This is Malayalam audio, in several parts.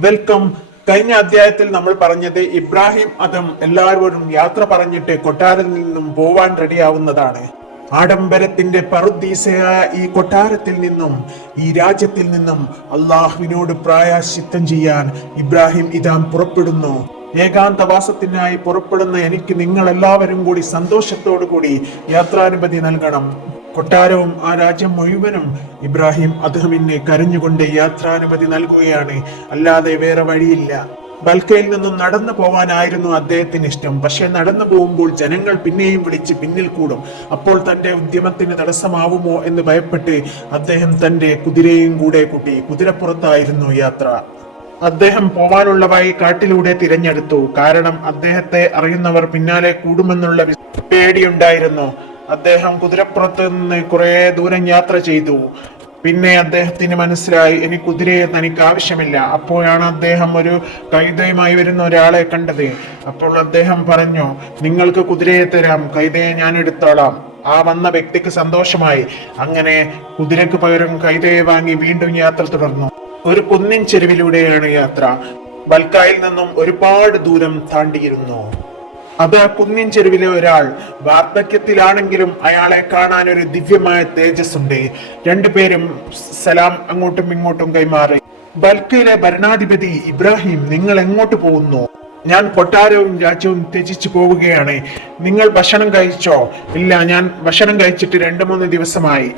വെൽക്കം കഴിഞ്ഞ അധ്യായത്തിൽ നമ്മൾ പറഞ്ഞത് ഇബ്രാഹിം അതം എല്ലാവരും യാത്ര പറഞ്ഞിട്ട് കൊട്ടാരത്തിൽ നിന്നും പോവാൻ റെഡിയാവുന്നതാണ്. ആഡംബരത്തിന്റെ പറുദ്ദീസയായ ഈ കൊട്ടാരത്തിൽ നിന്നും ഈ രാജ്യത്തിൽ നിന്നും അള്ളാഹുവിനോട് പ്രായശിത്തം ചെയ്യാൻ ഇബ്രാഹിം ഇതാം പുറപ്പെടുന്നു. ഏകാന്തവാസത്തിനായി പുറപ്പെടുന്ന എനിക്ക് നിങ്ങൾ എല്ലാവരും കൂടി സന്തോഷത്തോടു കൂടി യാത്രാനുമതി നൽകണം. കൊട്ടാരവും ആ രാജ്യം മുഴുവനും ഇബ്രാഹിം അദ്ദേഹമിനെ കരഞ്ഞുകൊണ്ട് യാത്രാനുമതി നൽകുകയാണ്. അല്ലാതെ വേറെ വഴിയില്ല. ബൽക്കയിൽ നിന്നും നടന്നു പോവാനായിരുന്നു അദ്ദേഹത്തിന് ഇഷ്ടം. പക്ഷെ നടന്നു പോകുമ്പോൾ ജനങ്ങൾ പിന്നെയും വിളിച്ച് പിന്നിൽ കൂടും. അപ്പോൾ തന്റെ ഉദ്യമത്തിന് തടസ്സമാവുമോ എന്ന് ഭയപ്പെട്ട് അദ്ദേഹം തന്റെ കുതിരയും കൂടെ കൂട്ടി കുതിരപ്പുറത്തായിരുന്നു യാത്ര. അദ്ദേഹം പോവാനുള്ള വഴി കാട്ടിലൂടെ തിരഞ്ഞെടുത്തു. കാരണം അദ്ദേഹത്തെ അറിയുന്നവർ പിന്നാലെ കൂടുമെന്നുള്ള പേടിയുണ്ടായിരുന്നു. അദ്ദേഹം കുതിരപ്പുറത്ത് നിന്ന് കുറെ ദൂരം യാത്ര ചെയ്തു. പിന്നെ അദ്ദേഹത്തിന് മനസ്സിലായി എനിക്ക് കുതിരയെ തനിക്ക് ആവശ്യമില്ല. അപ്പോഴാണ് അദ്ദേഹം ഒരു കൈതയുമായി വരുന്ന ഒരാളെ കണ്ടത്. അപ്പോൾ അദ്ദേഹം പറഞ്ഞു നിങ്ങൾക്ക് കുതിരയെ തരാം കൈതയെ ഞാൻ എടുത്തോളാം. ആ വന്ന വ്യക്തിക്ക് സന്തോഷമായി. അങ്ങനെ കുതിരക്ക് പകരം കൈതയെ വാങ്ങി വീണ്ടും യാത്ര തുടർന്നു. ഒരു കുന്നിൻ ചെരുവിലൂടെയാണ് യാത്ര. ബൽക്കായിൽ നിന്നും ഒരുപാട് ദൂരം താണ്ടിയിരുന്നു. അത് കുന്നിൻ ചെരുവിലെ ഒരാൾ വാർദ്ധക്യത്തിലാണെങ്കിലും അയാളെ കാണാൻ ഒരു ദിവ്യമായ തേജസ് ഉണ്ട് രണ്ടുപേരും സലാം അങ്ങോട്ടും ഇങ്ങോട്ടും കൈമാറി. ബൽക്കയിലെ ഭരണാധിപതി ഇബ്രാഹിം നിങ്ങൾ എങ്ങോട്ട് പോകുന്നു? ഞാൻ കൊട്ടാരവും രാജ്യവും ത്യജിച്ചു പോവുകയാണ്. നിങ്ങൾ ഭക്ഷണം കഴിച്ചോ? ഇല്ല ഞാൻ ഭക്ഷണം കഴിച്ചിട്ട് രണ്ടു മൂന്ന് ദിവസമായി.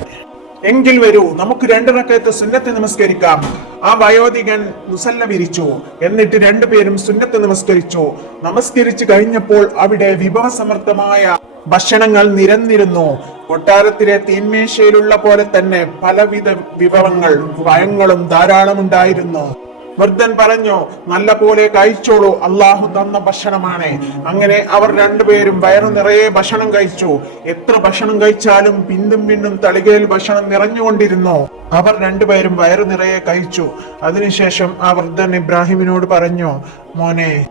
എങ്കിൽ വരൂ നമുക്ക് രണ്ടിറക്കത്തെ സുന്നത്ത് നമസ്കരിക്കാം. ആ വയോധികൻ മുസല്ല വിരിച്ചു എന്നിട്ട് രണ്ടുപേരും സുന്നത്ത് നമസ്കരിച്ചു. നമസ്കരിച്ചു കഴിഞ്ഞപ്പോൾ അവിടെ വിഭവസമർത്ഥമായ ഭക്ഷണങ്ങൾ നിരന്നിരുന്നു. കൊട്ടാരത്തിലെ തീന്മേശയിലുള്ള പോലെ തന്നെ പലവിധ വിഭവങ്ങൾ വയങ്ങളും ധാരാളം ഉണ്ടായിരുന്നു വൃദ്ധൻ പറഞ്ഞു നല്ല പോലെ കഴിച്ചോളൂ അള്ളാഹു തന്ന ഭക്ഷണമാണ്. അങ്ങനെ അവർ രണ്ടുപേരും വയറു നിറയെ ഭക്ഷണം കഴിച്ചു. എത്ര ഭക്ഷണം കഴിച്ചാലും പിന്നും പിന്നും തളികയിൽ ഭക്ഷണം നിറഞ്ഞുകൊണ്ടിരുന്നു. അവർ രണ്ടുപേരും വയറു നിറയെ കഴിച്ചു. അതിനുശേഷം ആ വൃദ്ധൻ ഇബ്രാഹിമിനോട് പറഞ്ഞു മോനെ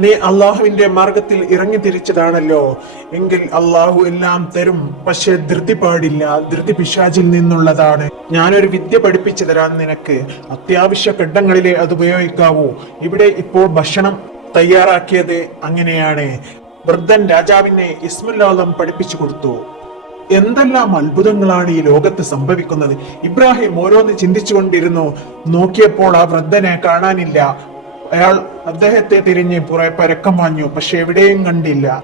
നീ അള്ളാഹുവിന്റെ മാർഗത്തിൽ ഇറങ്ങി തിരിച്ചതാണല്ലോ. എങ്കിൽ അള്ളാഹു എല്ലാം തരും. പക്ഷെ ധൃതി പാടില്ല. ധൃതി പിശാചിൽ നിന്നുള്ളതാണ്. ഞാനൊരു വിദ്യ പഠിപ്പിച്ചു തരാൻ നിനക്ക്. അത്യാവശ്യ ഘട്ടങ്ങളിലെ അത് ഉപയോഗിക്കാവൂ. ഇവിടെ ഇപ്പോൾ ഭക്ഷണം തയ്യാറാക്കിയത് അങ്ങനെയാണ്. വൃദ്ധൻ രാജാവിനെ ഇസ്മുല്ലാദം പഠിപ്പിച്ചു കൊടുത്തു. എന്തെല്ലാം അത്ഭുതങ്ങളാണ് ഈ ലോകത്ത് സംഭവിക്കുന്നത്? ഇബ്രാഹിം ഓരോന്ന് ചിന്തിച്ചുകൊണ്ടിരുന്നു. നോക്കിയപ്പോൾ ആ വൃദ്ധനെ കാണാനില്ല. അയാൾ അദ്ദേഹത്തെ തിരിഞ്ഞ് പുറേ പരക്കം വാങ്ങു പക്ഷെ എവിടെയും കണ്ടില്ല.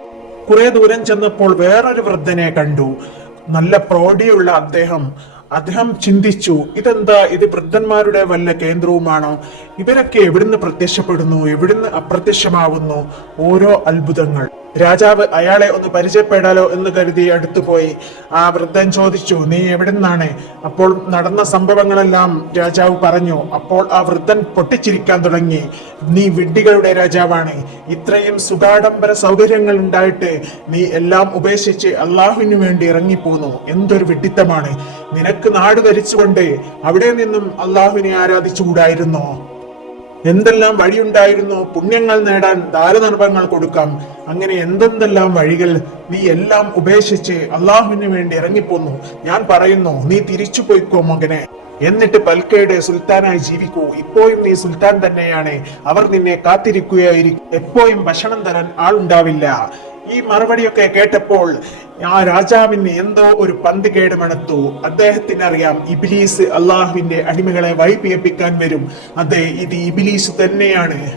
കുറെ ദൂരം ചെന്നപ്പോൾ വേറൊരു വൃദ്ധനെ കണ്ടു. നല്ല പ്രോഡിയുള്ള അദ്ദേഹം. അദ്ദേഹം ചിന്തിച്ചു ഇതെന്താ? ഇത് വൃദ്ധന്മാരുടെ വല്ല കേന്ദ്രവുമാണോ? ഇവരൊക്കെ എവിടുന്ന് പ്രത്യക്ഷപ്പെടുന്നു? എവിടുന്ന് അപ്രത്യക്ഷമാവുന്നു? ഓരോ അത്ഭുതങ്ങൾ. രാജാവ് അയാളെ ഒന്ന് പരിചയപ്പെടാലോ എന്ന് കരുതി അടുത്തുപോയി. ആ വൃദ്ധൻ ചോദിച്ചു നീ എവിടെ നിന്നാണ് അപ്പോൾ നടന്ന സംഭവങ്ങളെല്ലാം രാജാവ് പറഞ്ഞു. അപ്പോൾ ആ വൃദ്ധൻ പൊട്ടിച്ചിരിക്കാൻ തുടങ്ങി. നീ വിഡ്ഢികളുടെ രാജാവാണ്. ഇത്രയും സുഖാഡംബര സൗകര്യങ്ങൾ ഉണ്ടായിട്ട് നീ എല്ലാം ഉപേക്ഷിച്ച് അള്ളാഹുവിന് വേണ്ടി ഇറങ്ങിപ്പോന്നു. എന്തൊരു വിഡ്ഢിത്തമാണ്. നിനക്ക് നാട് ധരിച്ചുകൊണ്ട് അവിടെ നിന്നും അള്ളാഹുവിനെ ആരാധിച്ചുകൂടായിരുന്നോ? എന്തെല്ലാം വഴിയുണ്ടായിരുന്നു? പുണ്യങ്ങൾ നേടാൻ ദാരനർഭങ്ങൾ കൊടുക്കാം. അങ്ങനെ എന്തെന്തെല്ലാം വഴികൾ നീ എല്ലാം ഉപേക്ഷിച്ച് അള്ളാഹുവിന് വേണ്ടി ഇറങ്ങിപ്പോന്നു. ഞാൻ പറയുന്നു നീ തിരിച്ചു പോയിക്കോ മകനെ. എന്നിട്ട് പൽക്കയുടെ സുൽത്താനായി ജീവിക്കൂ. ഇപ്പോഴും നീ സുൽത്താൻ തന്നെയാണ്. അവർ നിന്നെ കാത്തിരിക്കുകയായിരിക്കും. എപ്പോഴും ഭക്ഷണം തരാൻ ആളുണ്ടാവില്ല. ഈ മറുപടിയൊക്കെ കേട്ടപ്പോൾ ആ രാജാവിന് എന്തോ ഒരു പന്ത് കേടുമണത്തു അദ്ദേഹത്തിന് അറിയാം ഇബിലീസ് അള്ളാഹുവിന്റെ അടിമകളെ വൈപ്പിയപ്പിക്കാൻ വരും. അതെ ഇത് ഇബിലീസ് തന്നെയാണ്.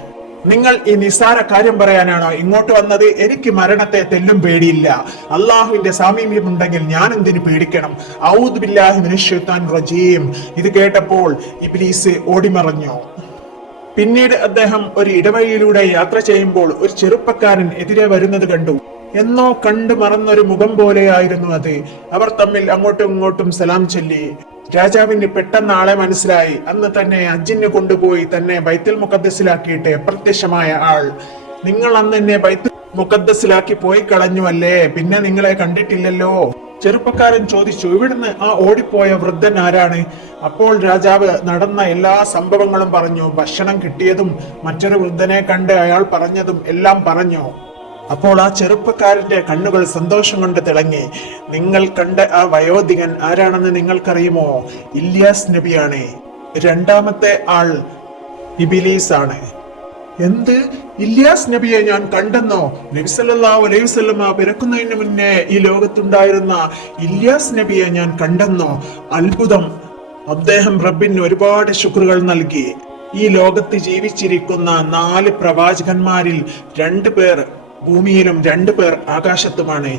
നിങ്ങൾ ഈ നിസ്സാര കാര്യം പറയാനാണോ? ഇങ്ങോട്ട് വന്നത് എനിക്ക് മരണത്തെ തെല്ലും പേടിയില്ല. അള്ളാഹുവിന്റെ സാമീപ്യം ഉണ്ടെങ്കിൽ ഞാൻ എന്തിനു പേടിക്കണം? ഔദ് ബില്ലാഹി റജീം. ഇത് കേട്ടപ്പോൾ ഇബിലീസ് ഓടിമറഞ്ഞു. പിന്നീട് അദ്ദേഹം ഒരു ഇടവഴിയിലൂടെ യാത്ര ചെയ്യുമ്പോൾ ഒരു ചെറുപ്പക്കാരൻ എതിരെ വരുന്നത് കണ്ടു. എന്നോ കണ്ടു മറന്നൊരു മുഖം പോലെയായിരുന്നു അത്. അവർ തമ്മിൽ അങ്ങോട്ടും ഇങ്ങോട്ടും സലാം ചൊല്ലി. രാജാവിന് പെട്ടെന്ന് ആളെ മനസ്സിലായി. അന്ന് തന്നെ അജിന് കൊണ്ടുപോയി തന്നെ ബൈത്തുൽ മുഖദ്സിലാക്കിയിട്ട് അപ്രത്യക്ഷമായ ആൾ. നിങ്ങൾ അന്ന് എന്നെ ബൈത്തുൽ മുഖദ്സിലാക്കി പോയി കളഞ്ഞു അല്ലേ? പിന്നെ നിങ്ങളെ കണ്ടിട്ടില്ലല്ലോ. ചെറുപ്പക്കാരൻ ചോദിച്ചു ഇവിടുന്ന് ആ ഓടിപ്പോയ വൃദ്ധൻ ആരാണ്? അപ്പോൾ രാജാവ് നടന്ന എല്ലാ സംഭവങ്ങളും പറഞ്ഞു. ഭക്ഷണം കിട്ടിയതും മറ്റൊരു വൃദ്ധനെ കണ്ട് അയാൾ പറഞ്ഞതും എല്ലാം പറഞ്ഞു. അപ്പോൾ ആ ചെറുപ്പക്കാരന്റെ കണ്ണുകൾ സന്തോഷം കൊണ്ട് തിളങ്ങി. നിങ്ങൾ കണ്ട ആ വയോധികൻ ആരാണെന്ന് നിങ്ങൾക്കറിയുമോ? ഇല്യാസ് നബിയാണ്. രണ്ടാമത്തെ ആൾ ഇബിലീസ് ആണ് എന്ത്? ഇല്യാസ് നബിയെ ഞാൻ കണ്ടെന്നോ? നബിസല്ലാ അലൈഹി വസല്ലമ പിറക്കുന്നതിന് മുന്നേ ഈ ലോകത്തുണ്ടായിരുന്ന ഇല്യാസ് നബിയെ ഞാൻ കണ്ടെന്നോ? അത്ഭുതം. അദ്ദേഹം റബ്ബിന് ഒരുപാട് ശുക്രുകൾ നൽകി. ഈ ലോകത്ത് ജീവിച്ചിരിക്കുന്ന നാല് പ്രവാചകന്മാരിൽ രണ്ടു പേർ ഭൂമിയിലും രണ്ടു പേർ ആകാശത്തുമാണ്.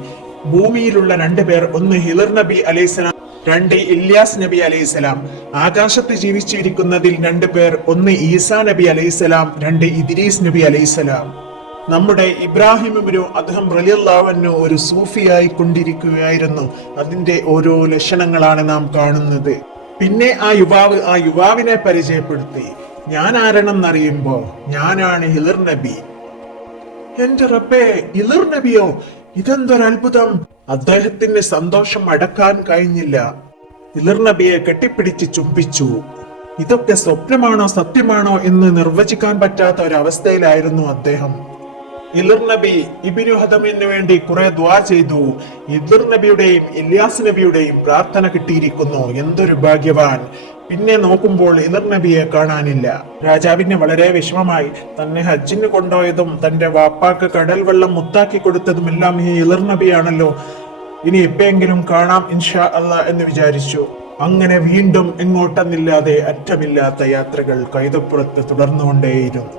ഭൂമിയിലുള്ള രണ്ടു പേർ ഒന്ന് ഹിലർ നബി അലൈഹിസ്സലാം രണ്ട് ഇല്യാസ് നബി അലൈഹിസ്സലാം ആകാശത്ത് ജീവിച്ചിരിക്കുന്നതിൽ രണ്ട് പേർ ഒന്ന് ഈസാ നബി അലൈഹിസ്സലാം രണ്ട് ഇദ്രീസ് നബി അലൈഹിസ്സലാം നമ്മുടെ ഇബ്രാഹിമിനു അദ്ദേഹം റലിയല്ലാവനു ഒരു സൂഫിയായി കൊണ്ടിരിക്കുകയായിരുന്നു. അതിന്റെ ഓരോ ലക്ഷണങ്ങളാണ് നാം കാണുന്നത്. പിന്നെ ആ യുവാവ് ആ യുവാവിനെ പരിചയപ്പെടുത്തി. ഞാൻ ആരെണെന്നറിയുമ്പോ ഞാനാണ് ഹിലർ നബി. എന്റെ റബ്ബേ ഇലർ നബിയോ? ഇതെന്തൊരു അദ്ദേഹത്തിന്റെ അദ്ദേഹത്തിന് സന്തോഷം അടക്കാൻ കഴിഞ്ഞില്ല. ഇലർ നബിയെ കെട്ടിപ്പിടിച്ച് ചുംബിച്ചു. ഇതൊക്കെ സ്വപ്നമാണോ സത്യമാണോ എന്ന് നിർവചിക്കാൻ പറ്റാത്ത ഒരു അവസ്ഥയിലായിരുന്നു അദ്ദേഹം. ഇലർ നബി ഇബിനു ഹദമിന് വേണ്ടി കുറെ ദ്വാ ചെയ്തു. ഇലർ നബിയുടെയും ഇല്യാസ് നബിയുടെയും പ്രാർത്ഥന കിട്ടിയിരിക്കുന്നു. എന്തൊരു ഭാഗ്യവാൻ. പിന്നെ നോക്കുമ്പോൾ ഇതർ നബിയെ കാണാനില്ല. രാജാവിന് വളരെ വിഷമമായി. തന്നെ ഹജ്ജിന് കൊണ്ടുപോയതും തന്റെ വാപ്പാക്ക് കടൽ വെള്ളം മുത്താക്കി കൊടുത്തതും എല്ലാം ഈ ഇലർ നബിയാണല്ലോ. ഇനി എപ്പോഴെങ്കിലും കാണാം ഇൻഷാ അല്ല എന്ന് വിചാരിച്ചു. അങ്ങനെ വീണ്ടും എങ്ങോട്ടെന്നില്ലാതെ അറ്റമില്ലാത്ത യാത്രകൾ കൈതപ്പുറത്ത് തുടർന്നുകൊണ്ടേയിരുന്നു.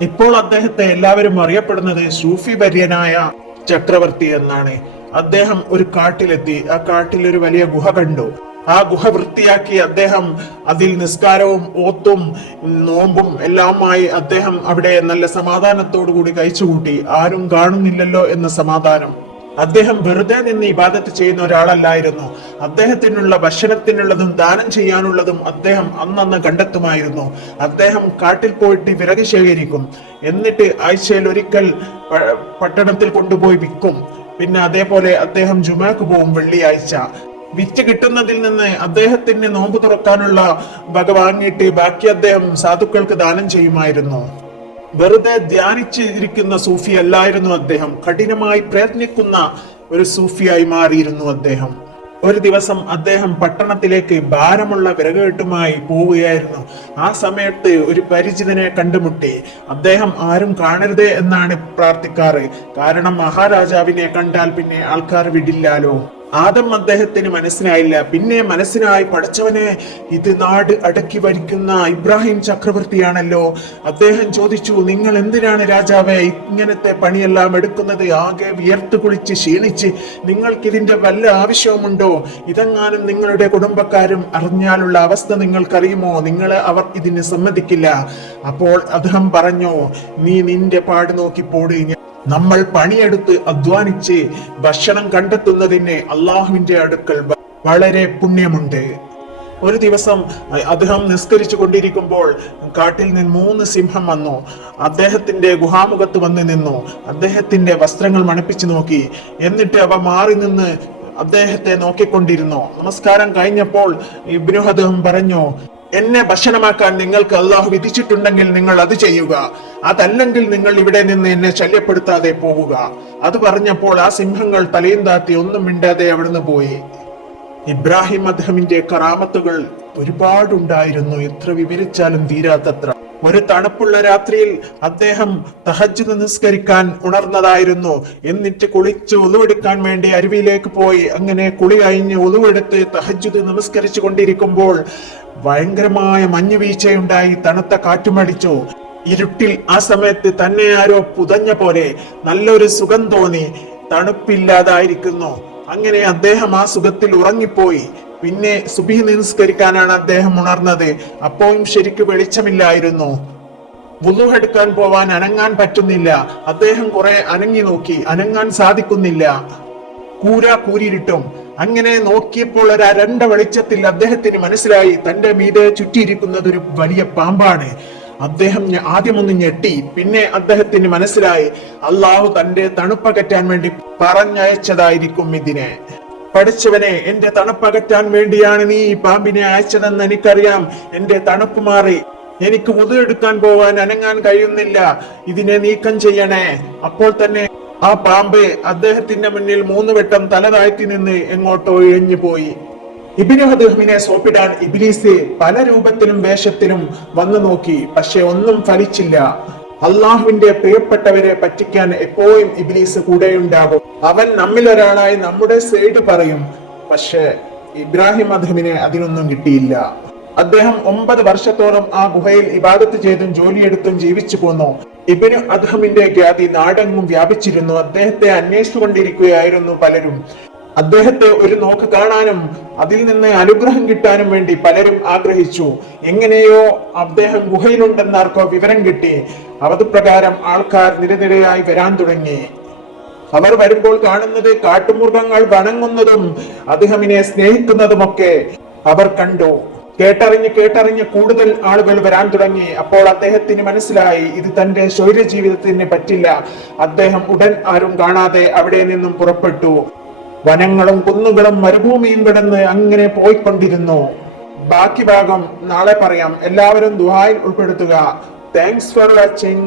ഇപ്പോൾ അദ്ദേഹത്തെ എല്ലാവരും അറിയപ്പെടുന്നത് സൂഫി വര്യനായ ചക്രവർത്തി എന്നാണ്. അദ്ദേഹം ഒരു കാട്ടിലെത്തി. ആ കാട്ടിൽ ഒരു വലിയ ഗുഹ കണ്ടു. ആ ഗുഹ വൃത്തിയാക്കി അദ്ദേഹം അതിൽ നിസ്കാരവും ഓത്തും നോമ്പും എല്ലാമായി അദ്ദേഹം അവിടെ നല്ല സമാധാനത്തോടു കൂടി കഴിച്ചുകൂട്ടി. ആരും കാണുന്നില്ലല്ലോ എന്ന സമാധാനം. അദ്ദേഹം വെറുതെ നിന്ന് ഇബാദത്ത് ചെയ്യുന്ന ഒരാളല്ലായിരുന്നു. അദ്ദേഹത്തിനുള്ള ഭക്ഷണത്തിനുള്ളതും ദാനം ചെയ്യാനുള്ളതും അദ്ദേഹം അന്നന്ന് കണ്ടെത്തുമായിരുന്നു. അദ്ദേഹം കാട്ടിൽ പോയിട്ട് വിറക് ശേഖരിക്കും. എന്നിട്ട് ആഴ്ചയിൽ ഒരിക്കൽ പട്ടണത്തിൽ കൊണ്ടുപോയി വിൽക്കും. പിന്നെ അതേപോലെ അദ്ദേഹം ജുമാക്ക് പോകും വെള്ളിയാഴ്ച. വിറ്റ് കിട്ടുന്നതിൽ നിന്ന് അദ്ദേഹത്തിന് നോമ്പ് തുറക്കാനുള്ള വക വാങ്ങിയിട്ട് ബാക്കി അദ്ദേഹം സാധുക്കൾക്ക് ദാനം ചെയ്യുമായിരുന്നു. വെറുതെ ധ്യാനിച്ചിരിക്കുന്ന സൂഫി അല്ലായിരുന്നു അദ്ദേഹം. കഠിനമായി പ്രയത്നിക്കുന്ന ഒരു സൂഫിയായി മാറിയിരുന്നു അദ്ദേഹം. ഒരു ദിവസം അദ്ദേഹം പട്ടണത്തിലേക്ക് ഭാരമുള്ള വിറകുകെട്ടുമായി പോവുകയായിരുന്നു. ആ സമയത്ത് ഒരു പരിചിതനെ കണ്ടുമുട്ടി. അദ്ദേഹം ആരും കാണരുതേ എന്നാണ് പ്രാർത്ഥിക്കാറ്. കാരണം മഹാരാജാവിനെ കണ്ടാൽ പിന്നെ ആൾക്കാർ വിടില്ലാലോ? ആദം അദ്ദേഹത്തിന് മനസ്സിലായില്ല. പിന്നെ മനസ്സിനായി പഠിച്ചവനെ ഇത് നാട് അടക്കി ഭരിക്കുന്ന ഇബ്രാഹിം ചക്രവർത്തിയാണല്ലോ. അദ്ദേഹം ചോദിച്ചു നിങ്ങൾ എന്തിനാണ് രാജാവെ ഇങ്ങനത്തെ പണിയെല്ലാം എടുക്കുന്നത്? ആകെ വിയർത്ത് കുളിച്ച് ക്ഷീണിച്ച് നിങ്ങൾക്ക് ഇതിന്റെ വല്ല ആവശ്യവുമുണ്ടോ? ഇതെങ്ങാനും നിങ്ങളുടെ കുടുംബക്കാരും അറിഞ്ഞാലുള്ള അവസ്ഥ നിങ്ങൾക്കറിയുമോ? നിങ്ങൾ അവർ ഇതിന് സമ്മതിക്കില്ല. അപ്പോൾ അദ്ദേഹം പറഞ്ഞു നീ നിന്റെ പാട് നോക്കി പോടി നമ്മൾ പണിയെടുത്ത് അധ്വാനിച്ച് ഭക്ഷണം കണ്ടെത്തുന്നതിന് അള്ളാഹുവിന്റെ അടുക്കൽ വളരെ പുണ്യമുണ്ട്. ഒരു ദിവസം അദ്ദേഹം നിസ്കരിച്ചു കൊണ്ടിരിക്കുമ്പോൾ കാട്ടിൽ നിന്ന് മൂന്ന് സിംഹം വന്നു. അദ്ദേഹത്തിന്റെ ഗുഹാമുഖത്ത് വന്ന് നിന്നു. അദ്ദേഹത്തിന്റെ വസ്ത്രങ്ങൾ മണപ്പിച്ചു നോക്കി. എന്നിട്ട് അവ മാറി നിന്ന് അദ്ദേഹത്തെ നോക്കിക്കൊണ്ടിരുന്നു. നമസ്കാരം കഴിഞ്ഞപ്പോൾ ഇബ്നു അദ്ദേഹം പറഞ്ഞു എന്നെ ഭക്ഷണമാക്കാൻ നിങ്ങൾക്ക് അള്ളാഹു വിധിച്ചിട്ടുണ്ടെങ്കിൽ നിങ്ങൾ അത് ചെയ്യുക. അതല്ലെങ്കിൽ നിങ്ങൾ ഇവിടെ നിന്ന് എന്നെ ശല്യപ്പെടുത്താതെ പോവുക. അത് പറഞ്ഞപ്പോൾ ആ സിംഹങ്ങൾ തലയും താത്തി ഒന്നും മിണ്ടാതെ അവിടുന്ന് പോയി. ഇബ്രാഹിം അദ്ദേഹമിന്റെ കറാമത്തുകൾ ഒരുപാടുണ്ടായിരുന്നു. എത്ര വിവരിച്ചാലും തീരാത്തത്ര. ഒരു തണുപ്പുള്ള രാത്രിയിൽ അദ്ദേഹം തഹജ്ജുദ് നിസ്കരിക്കാൻ ഉണർന്നതായിരുന്നു. എന്നിട്ട് കുളിച്ച് ഒലുവെടുക്കാൻ വേണ്ടി അരുവിയിലേക്ക് പോയി. അങ്ങനെ കുളി കഴിഞ്ഞ് ഒലുവെടുത്ത് തഹജ്ജുദ് നമസ്കരിച്ചു കൊണ്ടിരിക്കുമ്പോൾ ഭയങ്കരമായ മഞ്ഞുവീഴ്ചയുണ്ടായി തണുത്ത കാറ്റുമടിച്ചു. ഇരുട്ടിൽ ആ സമയത്ത് തന്നെ ആരോ പുതഞ്ഞ പോലെ നല്ലൊരു സുഖം തോന്നി. തണുപ്പില്ലാതായിരിക്കുന്നു. അങ്ങനെ അദ്ദേഹം ആ സുഖത്തിൽ ഉറങ്ങിപ്പോയി. പിന്നെ സുബി നിസ്കരിക്കാനാണ് അദ്ദേഹം ഉണർന്നത്. അപ്പോഴും ശരിക്ക് വെളിച്ചമില്ലായിരുന്നു. വുളുഹെടുക്കാൻ പോവാൻ അനങ്ങാൻ പറ്റുന്നില്ല. അദ്ദേഹം കുറെ അനങ്ങി നോക്കി. അനങ്ങാൻ സാധിക്കുന്നില്ല. കൂര കൂരിരുട്ടും അങ്ങനെ നോക്കിയപ്പോൾ ഒരു അരണ്ട വെളിച്ചത്തിൽ അദ്ദേഹത്തിന് മനസ്സിലായി. തന്റെ മീതെ ചുറ്റിയിരിക്കുന്നത് ഒരു വലിയ പാമ്പാണ്. അദ്ദേഹം ആദ്യമൊന്ന് ഞെട്ടി. പിന്നെ അദ്ദേഹത്തിന് മനസ്സിലായി. അള്ളാഹു തന്റെ തണുപ്പകറ്റാൻ വേണ്ടി പറഞ്ഞയച്ചതായിരിക്കും ഇതിനെ. പഠിച്ചവനെ എന്റെ തണുപ്പകറ്റാൻ വേണ്ടിയാണ് നീ ഈ പാമ്പിനെ അയച്ചതെന്ന് എനിക്കറിയാം. എന്റെ തണുപ്പ് മാറി. എനിക്ക് മുതലെടുക്കാൻ പോവാൻ അനങ്ങാൻ കഴിയുന്നില്ല. ഇതിനെ നീക്കം ചെയ്യണേ. അപ്പോൾ തന്നെ ആ പാമ്പ് അദ്ദേഹത്തിന്റെ മുന്നിൽ മൂന്ന് വെട്ടം തല താഴ്ത്തി നിന്ന് എങ്ങോട്ടോ ഇഴഞ്ഞു പോയി. ഇബിനു അദ്ദേഹമിനെ സോപ്പിടാൻ ഇബിലീസ് പല രൂപത്തിലും വേഷത്തിലും വന്നു നോക്കി. പക്ഷെ ഒന്നും ഫലിച്ചില്ല. അള്ളാഹുവിന്റെ പ്രിയപ്പെട്ടവരെ പറ്റിക്കാൻ എപ്പോഴും ഇബ്ലീസ് കൂടെയുണ്ടാകും. അവൻ നമ്മിൽ ഒരാളായി നമ്മുടെ സൈഡ് പറയും. പക്ഷേ ഇബ്രാഹിം അധമിനെ അതിനൊന്നും കിട്ടിയില്ല. അദ്ദേഹം ഒമ്പത് വർഷത്തോളം ആ ഗുഹയിൽ ഇബാദത്ത് ചെയ്തും ജോലിയെടുത്തും ജീവിച്ചു പോന്നു. ഇബിനു അദ്ഹമിന്റെ ഖ്യാതി നാടെങ്ങും വ്യാപിച്ചിരുന്നു. അദ്ദേഹത്തെ അന്വേഷിച്ചുകൊണ്ടിരിക്കുകയായിരുന്നു പലരും. അദ്ദേഹത്തെ ഒരു നോക്ക് കാണാനും അതിൽ നിന്ന് അനുഗ്രഹം കിട്ടാനും വേണ്ടി പലരും ആഗ്രഹിച്ചു. എങ്ങനെയോ അദ്ദേഹം ഗുഹയിലുണ്ടെന്നാർക്കോ വിവരം കിട്ടി. അവത് പ്രകാരം ആൾക്കാർ നിരനിരയായി വരാൻ തുടങ്ങി. അവർ വരുമ്പോൾ കാണുന്നത് കാട്ടുമൃഗങ്ങൾ വണങ്ങുന്നതും അദ്ദേഹമിനെ സ്നേഹിക്കുന്നതുമൊക്കെ അവർ കണ്ടു. കേട്ടറിഞ്ഞ് കേട്ടറിഞ്ഞ് കൂടുതൽ ആളുകൾ വരാൻ തുടങ്ങി. അപ്പോൾ അദ്ദേഹത്തിന് മനസ്സിലായി ഇത് തന്റെ ശൗര്യ ജീവിതത്തിന് പറ്റില്ല. അദ്ദേഹം ഉടൻ ആരും കാണാതെ അവിടെ നിന്നും പുറപ്പെട്ടു. വനങ്ങളും കുന്നുകളും മരുഭൂമിയും കിടന്ന് അങ്ങനെ പോയിക്കൊണ്ടിരുന്നു. ബാക്കി ഭാഗം നാളെ പറയാം. എല്ലാവരും ദുഹായിൽ ഉൾപ്പെടുത്തുക. Thanks for watching